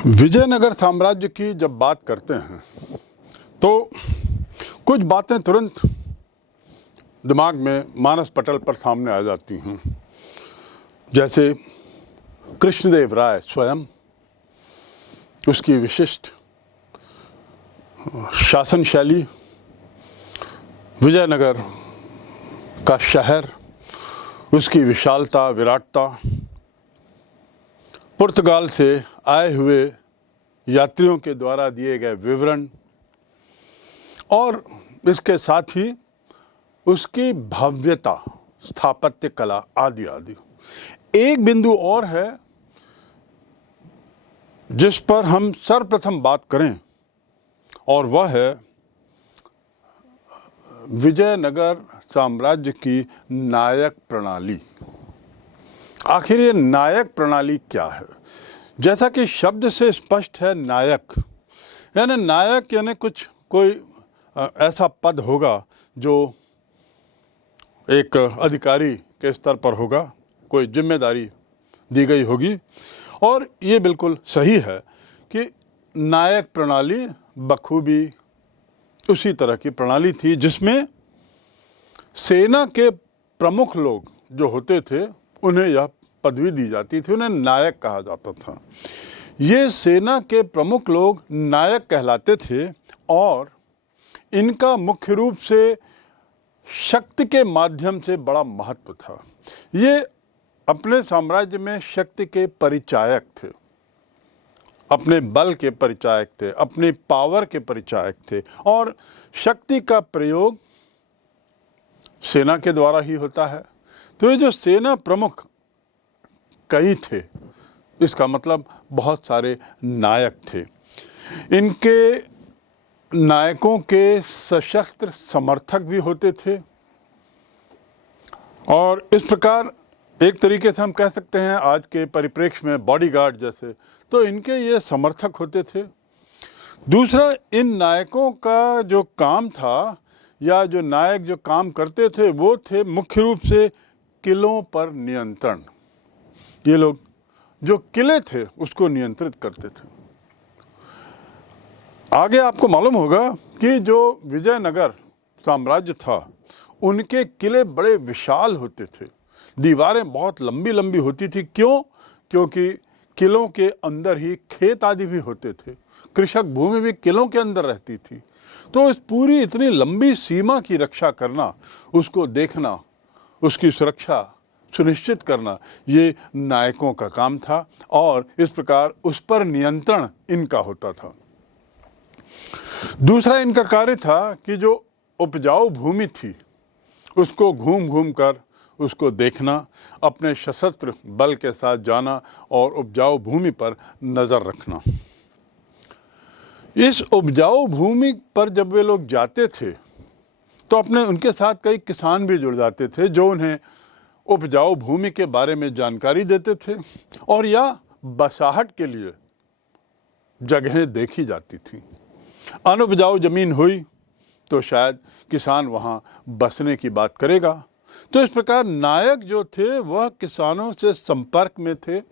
विजयनगर साम्राज्य की जब बात करते हैं तो कुछ बातें तुरंत दिमाग में मानस पटल पर सामने आ जाती हैं। जैसे कृष्णदेव राय स्वयं, उसकी विशिष्ट शासन शैली, विजयनगर का शहर, उसकी विशालता, विराटता, पुर्तगाल से आए हुए यात्रियों के द्वारा दिए गए विवरण और इसके साथ ही उसकी भव्यता, स्थापत्य कला आदि आदि। एक बिंदु और है जिस पर हम सर्वप्रथम बात करें और वह है विजयनगर साम्राज्य की नायक प्रणाली। आखिर ये नायक प्रणाली क्या है? जैसा कि शब्द से स्पष्ट है, नायक यानी कोई ऐसा पद होगा जो एक अधिकारी के स्तर पर होगा, कोई जिम्मेदारी दी गई होगी। और ये बिल्कुल सही है कि नायक प्रणाली बखूबी उसी तरह की प्रणाली थी जिसमें सेना के प्रमुख लोग जो होते थे उन्हें यह पदवी दी जाती थी, उन्हें नायक कहा जाता था। ये सेना के प्रमुख लोग नायक कहलाते थे और इनका मुख्य रूप से शक्ति के माध्यम से बड़ा महत्व था। ये अपने साम्राज्य में शक्ति के परिचायक थे, अपने बल के परिचायक थे, अपनी पावर के परिचायक थे। और शक्ति का प्रयोग सेना के द्वारा ही होता है। तो ये जो सेना प्रमुख कई थे, इसका मतलब बहुत सारे नायक थे। इनके नायकों के सशस्त्र समर्थक भी होते थे और इस प्रकार एक तरीके से हम कह सकते हैं आज के परिप्रेक्ष्य में बॉडीगार्ड जैसे, तो इनके ये समर्थक होते थे। दूसरा, इन नायकों का जो काम था या जो नायक जो काम करते थे वो थे मुख्य रूप से किलों पर नियंत्रण। ये लोग जो किले थे उसको नियंत्रित करते थे। आगे आपको मालूम होगा कि जो विजयनगर साम्राज्य था उनके किले बड़े विशाल होते थे, दीवारें बहुत लंबी लंबी होती थी। क्यों? क्योंकि किलों के अंदर ही खेत आदि भी होते थे, कृषक भूमि भी किलों के अंदर रहती थी। तो इस पूरी इतनी लंबी सीमा की रक्षा करना, उसको देखना, उसकी सुरक्षा सुनिश्चित करना, ये नायकों का काम था और इस प्रकार उस पर नियंत्रण इनका होता था। दूसरा इनका कार्य था कि जो उपजाऊ भूमि थी उसको घूम घूम कर उसको देखना, अपने सशस्त्र बल के साथ जाना और उपजाऊ भूमि पर नज़र रखना। इस उपजाऊ भूमि पर जब वे लोग जाते थे तो उनके साथ कई किसान भी जुड़ जाते थे जो उन्हें उपजाऊ भूमि के बारे में जानकारी देते थे और या बसाहट के लिए जगहें देखी जाती थी। अनुपजाऊ जमीन हुई तो शायद किसान वहाँ बसने की बात करेगा। तो इस प्रकार नायक जो थे वह किसानों से संपर्क में थे।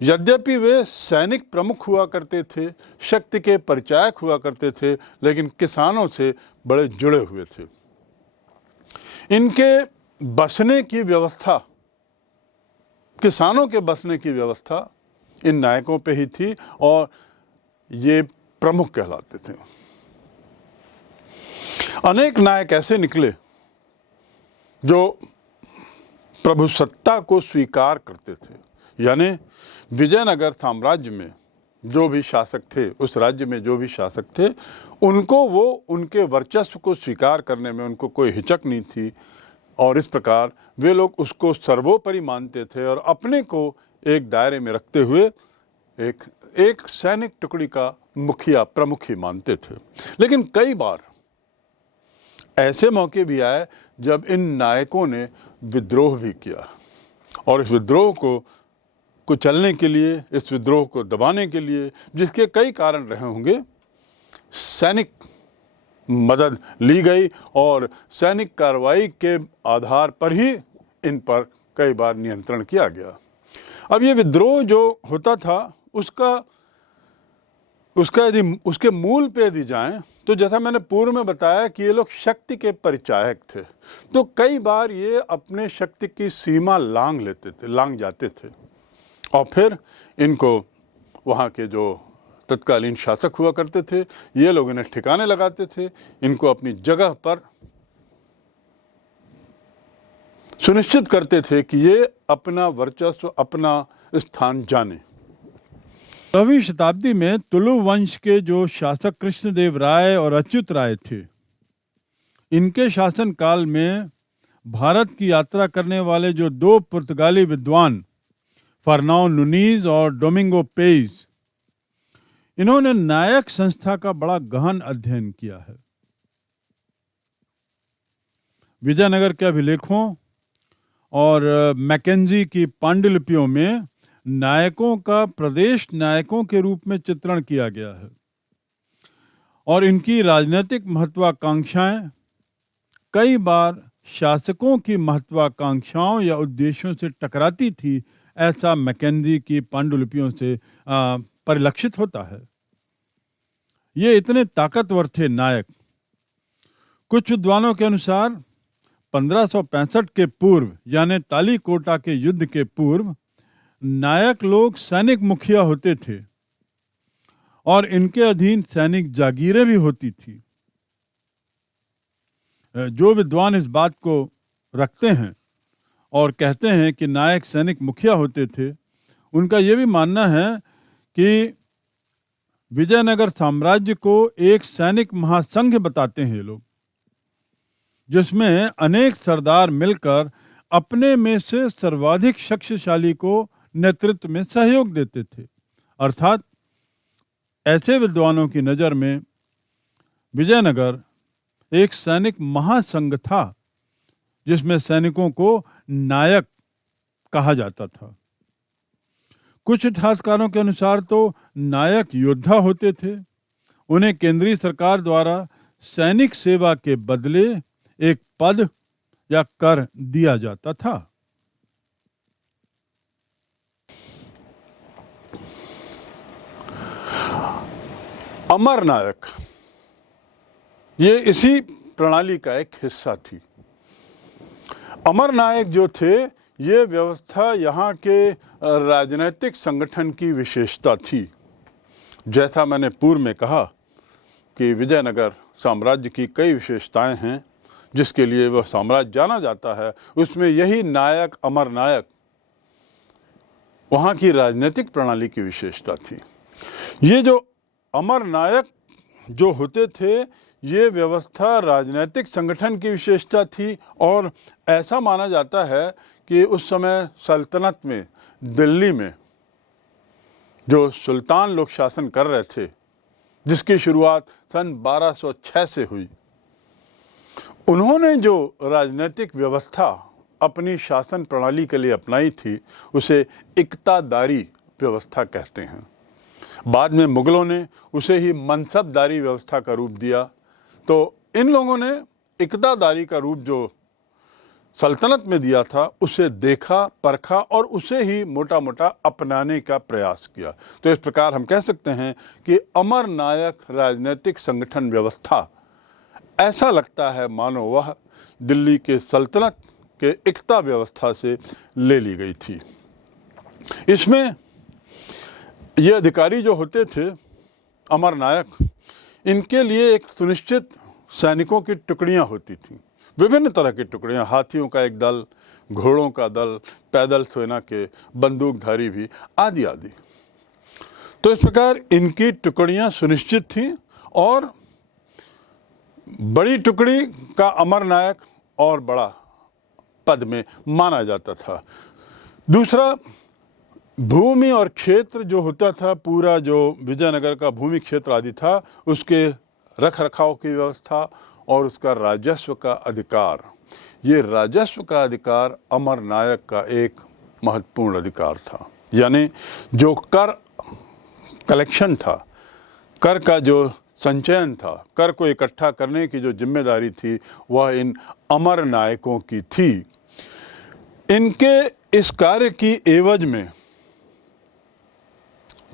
यद्यपि वे सैनिक प्रमुख हुआ करते थे, शक्ति के परिचायक हुआ करते थे, लेकिन किसानों से बड़े जुड़े हुए थे। इनके बसने की व्यवस्था, किसानों के बसने की व्यवस्था इन नायकों पे ही थी और ये प्रमुख कहलाते थे। अनेक नायक ऐसे निकले जो प्रभुसत्ता को स्वीकार करते थे। यानी विजयनगर साम्राज्य में जो भी शासक थे, उस राज्य में जो भी शासक थे, उनको वो उनके वर्चस्व को स्वीकार करने में उनको कोई हिचक नहीं थी और इस प्रकार वे लोग उसको सर्वोपरि मानते थे और अपने को एक दायरे में रखते हुए एक सैनिक टुकड़ी का मुखिया, प्रमुख ही मानते थे। लेकिन कई बार ऐसे मौके भी आए जब इन नायकों ने विद्रोह भी किया और इस विद्रोह को कुचलने के लिए, इस विद्रोह को दबाने के लिए, जिसके कई कारण रहे होंगे, सैनिक मदद ली गई और सैनिक कार्रवाई के आधार पर ही इन पर कई बार नियंत्रण किया गया। अब ये विद्रोह जो होता था उसका उसका यदि उसके मूल पे यदि जाएं तो जैसा मैंने पूर्व में बताया कि ये लोग शक्ति के परिचायक थे, तो कई बार ये अपने शक्ति की सीमा लांघ जाते थे और फिर इनको वहाँ के जो तत्कालीन शासक हुआ करते थे ये लोग इन्हें ठिकाने लगाते थे, इनको अपनी जगह पर सुनिश्चित करते थे कि ये अपना वर्चस्व, अपना स्थान जाने। 9वीं शताब्दी में तुलु वंश के जो शासक कृष्णदेव राय और अच्युत राय थे, इनके शासन काल में भारत की यात्रा करने वाले जो 2 पुर्तगाली विद्वान फर्नाओ नुनीज और डोमिंगो पेइस, इन्होंने नायक संस्था का बड़ा गहन अध्ययन किया है। विजयनगर के अभिलेखों और मैकेंजी की पांडुलिपियों में नायकों का प्रदेश नायकों के रूप में चित्रण किया गया है और इनकी राजनीतिक महत्वाकांक्षाएं कई बार शासकों की महत्वाकांक्षाओं या उद्देश्यों से टकराती थी, ऐसा मैकेंजी की पांडुलिपियों से परिलक्षित होता है। ये इतने ताकतवर थे नायक। कुछ विद्वानों के अनुसार 1565 के पूर्व यानी तालीकोटा के युद्ध के पूर्व नायक लोग सैनिक मुखिया होते थे और इनके अधीन सैनिक जागीरें भी होती थी। जो विद्वान इस बात को रखते हैं और कहते हैं कि नायक सैनिक मुखिया होते थे, उनका यह भी मानना है कि विजयनगर साम्राज्य को एक सैनिक महासंघ बताते हैं ये लोग, जिसमें अनेक सरदार मिलकर अपने में से सर्वाधिक शक्तिशाली को नेतृत्व में सहयोग देते थे। अर्थात ऐसे विद्वानों की नज़र में विजयनगर एक सैनिक महासंघ था जिसमें सैनिकों को नायक कहा जाता था। कुछ इतिहासकारों के अनुसार तो नायक योद्धा होते थे, उन्हें केंद्रीय सरकार द्वारा सैनिक सेवा के बदले एक पद या कर दिया जाता था। अमर नायक ये इसी प्रणाली का एक हिस्सा थी। अमर नायक जो थे, ये व्यवस्था यहाँ के राजनीतिक संगठन की विशेषता थी। जैसा मैंने पूर्व में कहा कि विजयनगर साम्राज्य की कई विशेषताएं हैं जिसके लिए वह साम्राज्य जाना जाता है, उसमें यही नायक, अमर नायक वहाँ की राजनीतिक प्रणाली की विशेषता थी। ये जो अमर नायक जो होते थे, ये व्यवस्था राजनीतिक संगठन की विशेषता थी और ऐसा माना जाता है कि उस समय सल्तनत में, दिल्ली में जो सुल्तान लोग शासन कर रहे थे, जिसकी शुरुआत सन 1206 से हुई, उन्होंने जो राजनीतिक व्यवस्था अपनी शासन प्रणाली के लिए अपनाई थी उसे इक्तादारी व्यवस्था कहते हैं। बाद में मुगलों ने उसे ही मनसबदारी व्यवस्था का रूप दिया। तो इन लोगों ने इक्तादारी का रूप जो सल्तनत में दिया था उसे देखा, परखा और उसे ही मोटा मोटा अपनाने का प्रयास किया। तो इस प्रकार हम कह सकते हैं कि अमर नायक राजनीतिक संगठन व्यवस्था ऐसा लगता है मानो वह दिल्ली के सल्तनत के इक्ता व्यवस्था से ले ली गई थी। इसमें ये अधिकारी जो होते थे अमर नायक, इनके लिए एक सुनिश्चित सैनिकों की टुकड़ियां होती थीं, विभिन्न तरह की टुकड़ियां, हाथियों का एक दल, घोड़ों का दल, पैदल सेना के बंदूकधारी भी, आदि आदि। तो इस प्रकार इनकी टुकड़ियां सुनिश्चित थीं और बड़ी टुकड़ी का अमर नायक और बड़ा पद में माना जाता था। दूसरा, भूमि और क्षेत्र जो होता था, पूरा जो विजयनगर का भूमि क्षेत्र आदि था, उसके रख रखाव की व्यवस्था और उसका राजस्व का अधिकार, ये राजस्व का अधिकार अमर नायक का एक महत्वपूर्ण अधिकार था। यानी जो कर कलेक्शन था, कर का जो संचयन था, कर को इकट्ठा करने की जो जिम्मेदारी थी, वह इन अमर नायकों की थी। इनके इस कार्य की एवज में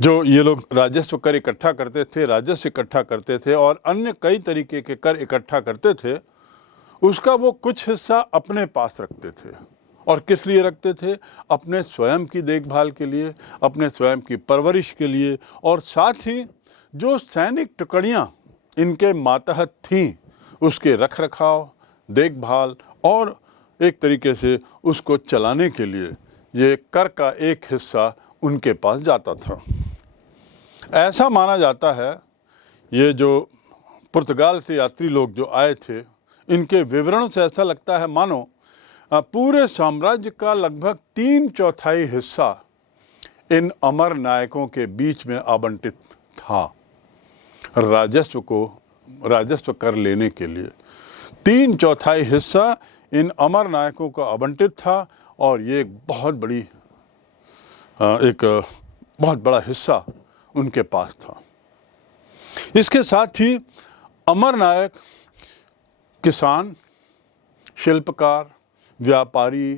जो ये लोग राजस्व कर इकट्ठा करते थे, राजस्व इकट्ठा करते थे और अन्य कई तरीके के कर इकट्ठा करते थे, उसका वो कुछ हिस्सा अपने पास रखते थे। और किस लिए रखते थे? अपने स्वयं की देखभाल के लिए, अपने स्वयं की परवरिश के लिए, और साथ ही जो सैनिक टुकड़ियाँ इनके मातहत थीं उसके रख रखाव, देखभाल और एक तरीके से उसको चलाने के लिए ये कर का एक हिस्सा उनके पास जाता था। ऐसा माना जाता है, ये जो पुर्तगाल से यात्री लोग जो आए थे, इनके विवरण से ऐसा लगता है मानो पूरे साम्राज्य का लगभग 3/4 हिस्सा इन अमर नायकों के बीच में आवंटित था राजस्व कर लेने के लिए। 3/4 हिस्सा इन अमर नायकों को आवंटित था और ये एक बहुत बड़ा हिस्सा उनके पास था। इसके साथ ही अमर नायक किसान, शिल्पकार, व्यापारी,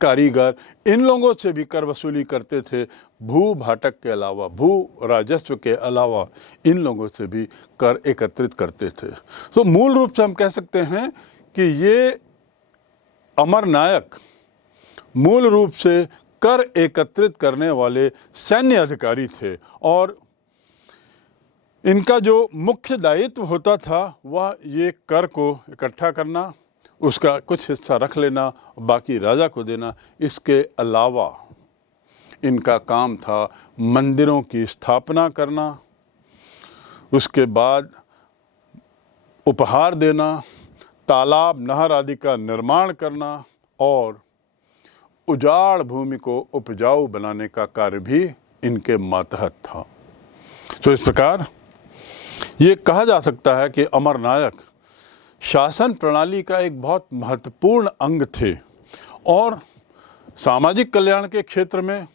कारीगर, इन लोगों से भी कर वसूली करते थे। भू भाटक के अलावा, भू राजस्व के अलावा इन लोगों से भी कर एकत्रित करते थे। तो मूल रूप से हम कह सकते हैं कि ये अमर नायक मूल रूप से कर एकत्रित करने वाले सैन्य अधिकारी थे और इनका जो मुख्य दायित्व होता था वह ये कर को इकट्ठा करना, उसका कुछ हिस्सा रख लेना, बाकी राजा को देना। इसके अलावा इनका काम था मंदिरों की स्थापना करना, उसके बाद उपहार देना, तालाब नहर आदि का निर्माण करना और उजाड़ भूमि को उपजाऊ बनाने का कार्य भी इनके मातहत था। तो इस प्रकार ये कहा जा सकता है कि अमर नायक शासन प्रणाली का एक बहुत महत्वपूर्ण अंग थे और सामाजिक कल्याण के क्षेत्र में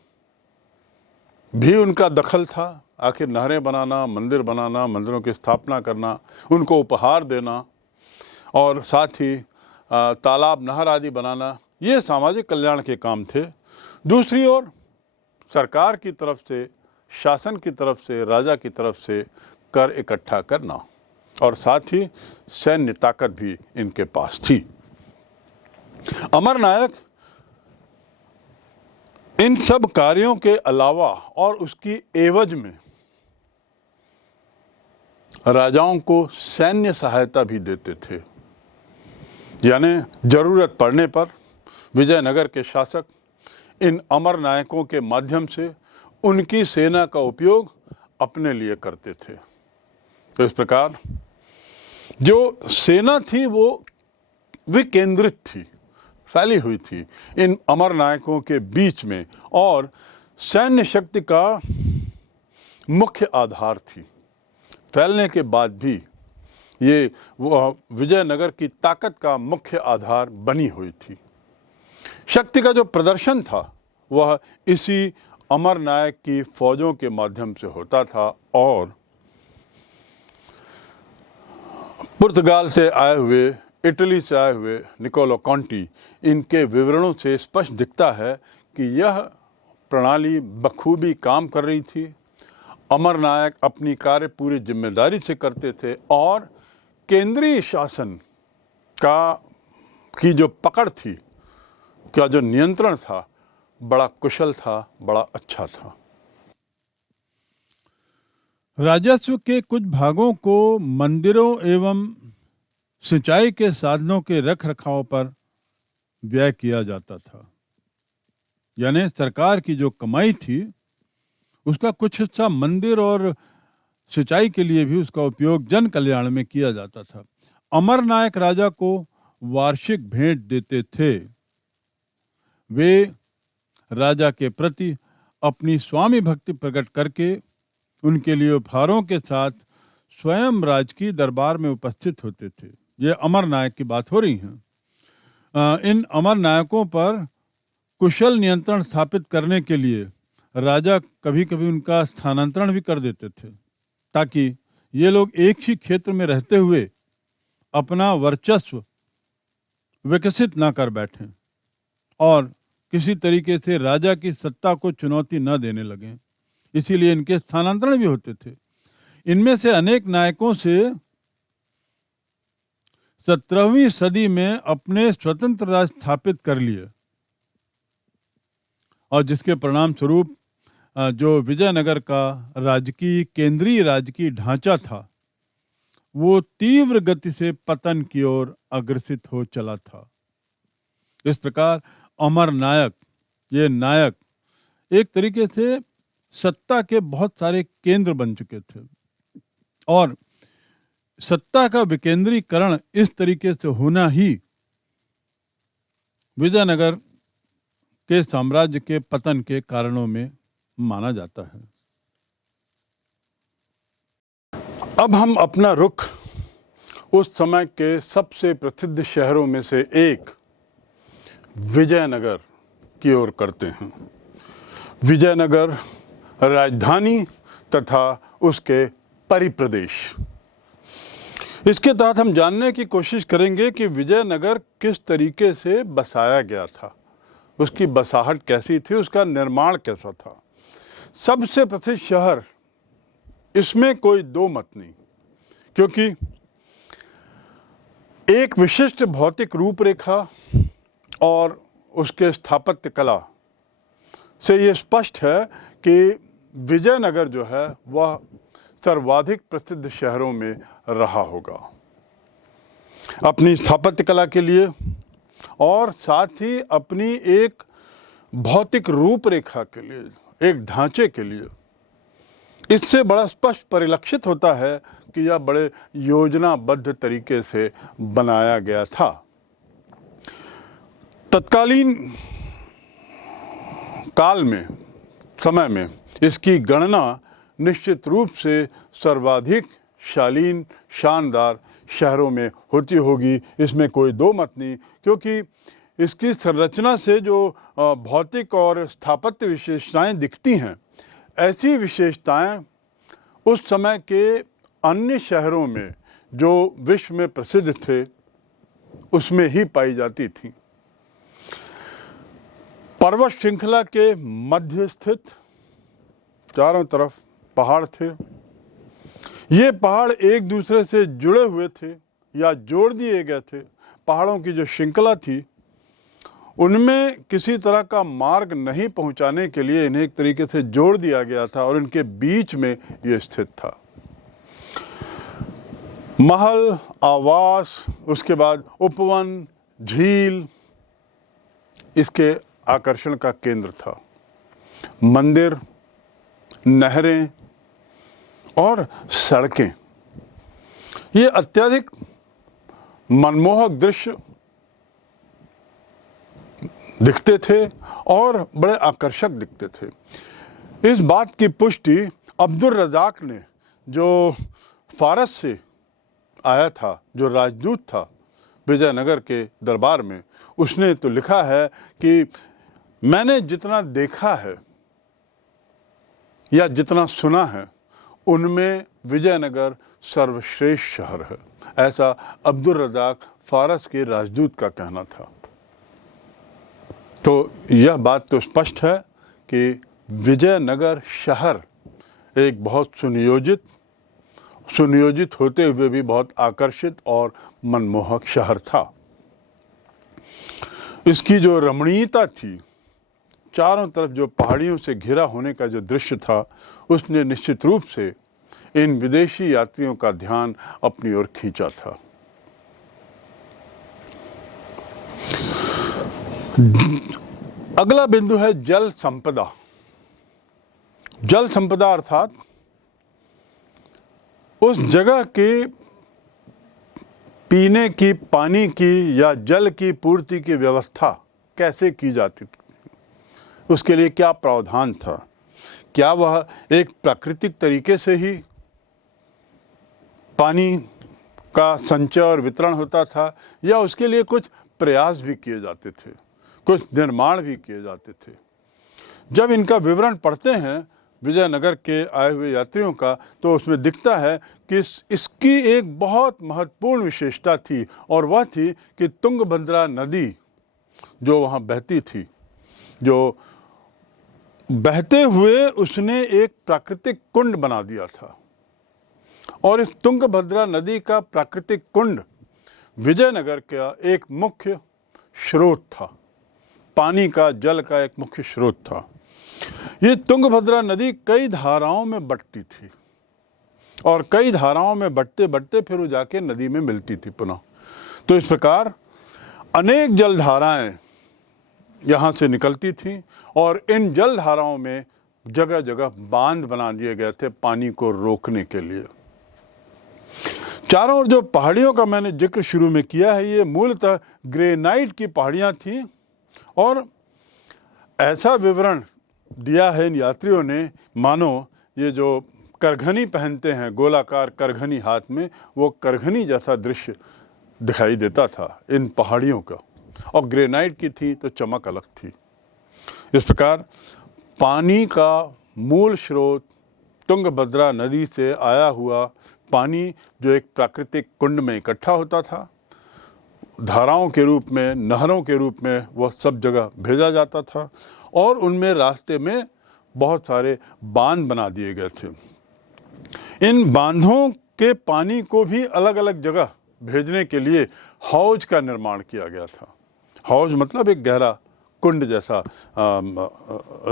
भी उनका दखल था। आखिर नहरें बनाना, मंदिर बनाना, मंदिरों की स्थापना करना, उनको उपहार देना और साथ ही तालाब नहर आदि बनाना, ये सामाजिक कल्याण के काम थे। दूसरी ओर सरकार की तरफ से, शासन की तरफ से, राजा की तरफ से कर इकट्ठा करना और साथ ही सैन्य ताकत भी इनके पास थी। अमर नायक इन सब कार्यों के अलावा और उसकी एवज में राजाओं को सैन्य सहायता भी देते थे। यानी जरूरत पड़ने पर विजयनगर के शासक इन अमर नायकों के माध्यम से उनकी सेना का उपयोग अपने लिए करते थे। तो इस प्रकार जो सेना थी वो विकेंद्रित थी, फैली हुई थी इन अमर नायकों के बीच में और सैन्य शक्ति का मुख्य आधार थी। फैलने के बाद भी ये विजयनगर की ताकत का मुख्य आधार बनी हुई थी। शक्ति का जो प्रदर्शन था वह इसी अमर नायक की फौजों के माध्यम से होता था और पुर्तगाल से आए हुए, इटली से आए हुए निकोलो कॉन्टी, इनके विवरणों से स्पष्ट दिखता है कि यह प्रणाली बखूबी काम कर रही थी। अमर नायक अपनी कार्य पूरी जिम्मेदारी से करते थे और केंद्रीय शासन की जो पकड़ थी, का जो नियंत्रण था, बड़ा कुशल था, बड़ा अच्छा था। राजस्व के कुछ भागों को मंदिरों एवं सिंचाई के साधनों के रख रखाव पर व्यय किया जाता था। यानी सरकार की जो कमाई थी उसका कुछ हिस्सा मंदिर और सिंचाई के लिए भी उसका उपयोग जन कल्याण में किया जाता था। अमर नायक राजा को वार्षिक भेंट देते थे। वे राजा के प्रति अपनी स्वामी भक्ति प्रकट करके उनके लिए उपहारों के साथ स्वयं राजकीय दरबार में उपस्थित होते थे। ये अमर नायक की बात हो रही है। इन अमर नायकों पर कुशल नियंत्रण स्थापित करने के लिए राजा कभी कभी उनका स्थानांतरण भी कर देते थे, ताकि ये लोग एक ही क्षेत्र में रहते हुए अपना वर्चस्व विकसित ना कर बैठें और किसी तरीके से राजा की सत्ता को चुनौती न देने लगें। इसीलिए इनके स्थानांतरण भी होते थे। इनमें से अनेक नायकों से 17वीं सदी में अपने स्वतंत्र राज्य स्थापित कर लिए और जिसके परिणाम स्वरूप जो विजयनगर का केंद्रीय राजकीय ढांचा था वो तीव्र गति से पतन की ओर अग्रसित हो चला था। इस प्रकार अमर नायक, ये नायक एक तरीके से सत्ता के बहुत सारे केंद्र बन चुके थे और सत्ता का विकेंद्रीकरण इस तरीके से होना ही विजयनगर के साम्राज्य के पतन के कारणों में माना जाता है। अब हम अपना रुख उस समय के सबसे प्रसिद्ध शहरों में से एक विजयनगर की ओर करते हैं। विजयनगर राजधानी तथा उसके परिप्रदेश। इसके तहत हम जानने की कोशिश करेंगे कि विजयनगर किस तरीके से बसाया गया था, उसकी बसाहट कैसी थी, उसका निर्माण कैसा था। सबसे प्रसिद्ध शहर, इसमें कोई दो मत नहीं, क्योंकि एक विशिष्ट भौतिक रूपरेखा और उसके स्थापत्य कला से ये स्पष्ट है कि विजयनगर जो है वह सर्वाधिक प्रसिद्ध शहरों में रहा होगा अपनी स्थापत्य कला के लिए और साथ ही अपनी एक भौतिक रूपरेखा के लिए, एक ढांचे के लिए। इससे बड़ा स्पष्ट परिलक्षित होता है कि यह बड़े योजनाबद्ध तरीके से बनाया गया था। तत्कालीन काल में, समय में इसकी गणना निश्चित रूप से सर्वाधिक शालीन, शानदार शहरों में होती होगी, इसमें कोई दो मत नहीं, क्योंकि इसकी संरचना से जो भौतिक और स्थापत्य विशेषताएं दिखती हैं, ऐसी विशेषताएं उस समय के अन्य शहरों में जो विश्व में प्रसिद्ध थे उसमें ही पाई जाती थीं। पर्वत श्रृंखला के मध्य स्थित चारों तरफ पहाड़ थे। ये पहाड़ एक दूसरे से जुड़े हुए थे या जोड़ दिए गए थे। पहाड़ों की जो श्रृंखला थी उनमें किसी तरह का मार्ग नहीं पहुंचाने के लिए इन्हें एक तरीके से जोड़ दिया गया था और इनके बीच में ये स्थित था। महल, आवास, उसके बाद उपवन, झील इसके आकर्षण का केंद्र था। मंदिर, नहरें और सड़कें, ये अत्यधिक मनमोहक दृश्य दिखते थे और बड़े आकर्षक दिखते थे। इस बात की पुष्टि अब्दुल रज़ाक ने, जो फारस से आया था, जो राजदूत था विजयनगर के दरबार में, उसने तो लिखा है कि मैंने जितना देखा है या जितना सुना है उनमें विजयनगर सर्वश्रेष्ठ शहर है। ऐसा अब्दुल रज़ाक फारस के राजदूत का कहना था। तो यह बात तो स्पष्ट है कि विजयनगर शहर एक बहुत सुनियोजित होते हुए भी बहुत आकर्षित और मनमोहक शहर था। इसकी जो रमणीयता थी, चारों तरफ जो पहाड़ियों से घिरा होने का जो दृश्य था, उसने निश्चित रूप से इन विदेशी यात्रियों का ध्यान अपनी ओर खींचा था। अगला बिंदु है जल संपदा। जल संपदा अर्थात उस जगह के पीने की, पानी की या जल की पूर्ति की व्यवस्था कैसे की जाती थी, उसके लिए क्या प्रावधान था। क्या वह एक प्राकृतिक तरीके से ही पानी का संचय और वितरण होता था या उसके लिए कुछ प्रयास भी किए जाते थे, कुछ निर्माण भी किए जाते थे। जब इनका विवरण पढ़ते हैं विजयनगर के आए हुए यात्रियों का, तो उसमें दिखता है कि इसकी एक बहुत महत्वपूर्ण विशेषता थी और वह थी कि तुंगभद्रा नदी जो वहाँ बहती थी, जो बहते हुए उसने एक प्राकृतिक कुंड बना दिया था और इस तुंगभद्रा नदी का प्राकृतिक कुंड विजयनगर का एक मुख्य स्रोत था, पानी का, जल का एक मुख्य स्रोत था। ये तुंगभद्रा नदी कई धाराओं में बटती थी और कई धाराओं में बटते बटते फिर वो जाके नदी में मिलती थी पुनः। तो इस प्रकार अनेक जलधाराएं यहाँ से निकलती थीं और इन जलधाराओं में जगह जगह बांध बना दिए गए थे पानी को रोकने के लिए। चारों ओर जो पहाड़ियों का मैंने जिक्र शुरू में किया है, ये मूलतः ग्रेनाइट की पहाड़ियाँ थीं और ऐसा विवरण दिया है इन यात्रियों ने मानो ये जो करघनी पहनते हैं, गोलाकार करघनी हाथ में, वो करघनी जैसा दृश्य दिखाई देता था इन पहाड़ियों का, और ग्रेनाइट की थी तो चमक अलग थी। इस प्रकार पानी का मूल स्रोत तुंगभद्रा नदी से आया हुआ पानी जो एक प्राकृतिक कुंड में इकट्ठा होता था, धाराओं के रूप में, नहरों के रूप में वह सब जगह भेजा जाता था और उनमें रास्ते में बहुत सारे बांध बना दिए गए थे। इन बांधों के पानी को भी अलग अलग जगह भेजने के लिए हौज का निर्माण किया गया था। हौज मतलब एक गहरा कुंड जैसा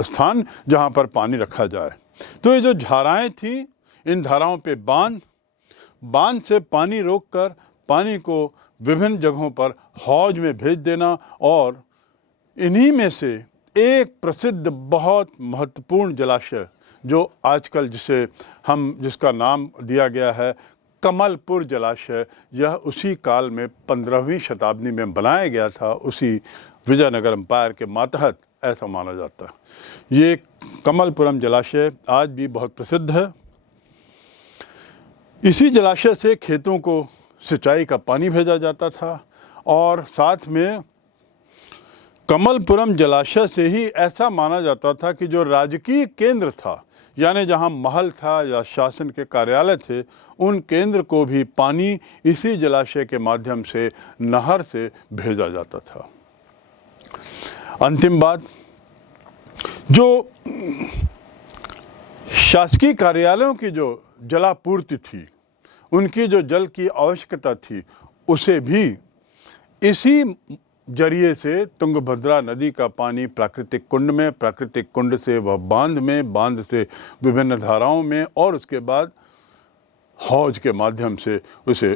स्थान जहाँ पर पानी रखा जाए। तो ये जो धाराएं थी, इन धाराओं पे बांध से पानी रोककर पानी को विभिन्न जगहों पर हौज में भेज देना, और इन्हीं में से एक प्रसिद्ध बहुत महत्वपूर्ण जलाशय जो आजकल जिसका नाम दिया गया है कमलपुर जलाशय, यह उसी काल में 15वीं शताब्दी में बनाया गया था, उसी विजयनगर एम्पायर के मातहत, ऐसा माना जाता है। ये कमलपुरम जलाशय आज भी बहुत प्रसिद्ध है। इसी जलाशय से खेतों को सिंचाई का पानी भेजा जाता था और साथ में कमलपुरम जलाशय से ही ऐसा माना जाता था कि जो राजकीय केंद्र था, यानी जहाँ महल था या शासन के कार्यालय थे, उन केंद्र को भी पानी इसी जलाशय के माध्यम से नहर से भेजा जाता था। अंतिम बात, जो शासकीय कार्यालयों की जो जलापूर्ति थी, उनकी जो जल की आवश्यकता थी, उसे भी इसी जरिए से तुंगभद्रा नदी का पानी प्राकृतिक कुंड में, प्राकृतिक कुंड से वह बांध में, बांध से विभिन्न धाराओं में, और उसके बाद हौज के माध्यम से उसे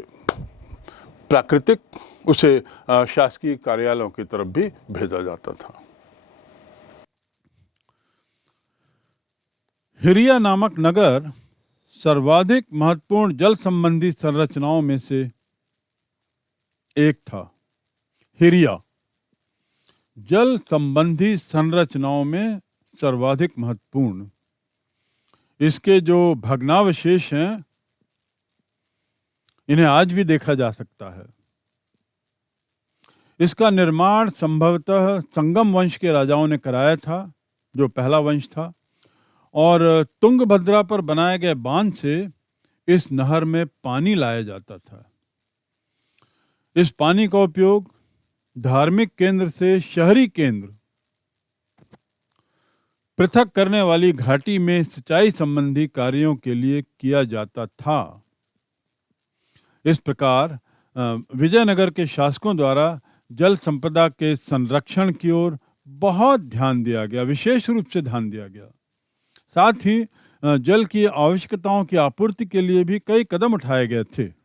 शासकीय कार्यालयों की तरफ भी भेजा जाता था। हिरिया नामक नगर सर्वाधिक महत्वपूर्ण जल संबंधी संरचनाओं में से एक था। हिरिया जल संबंधी संरचनाओं में सर्वाधिक महत्वपूर्ण। इसके जो भग्नावशेष हैं, इन्हें आज भी देखा जा सकता है। इसका निर्माण संभवतः संगम वंश के राजाओं ने कराया था, जो पहला वंश था, और तुंगभद्रा पर बनाए गए बांध से इस नहर में पानी लाया जाता था। इस पानी का उपयोग धार्मिक केंद्र से शहरी केंद्र पृथक करने वाली घाटी में सिंचाई संबंधी कार्यों के लिए किया जाता था। इस प्रकार विजयनगर के शासकों द्वारा जल संपदा के संरक्षण की ओर बहुत ध्यान दिया गया, विशेष रूप से ध्यान दिया गया। साथ ही जल की आवश्यकताओं की आपूर्ति के लिए भी कई कदम उठाए गए थे।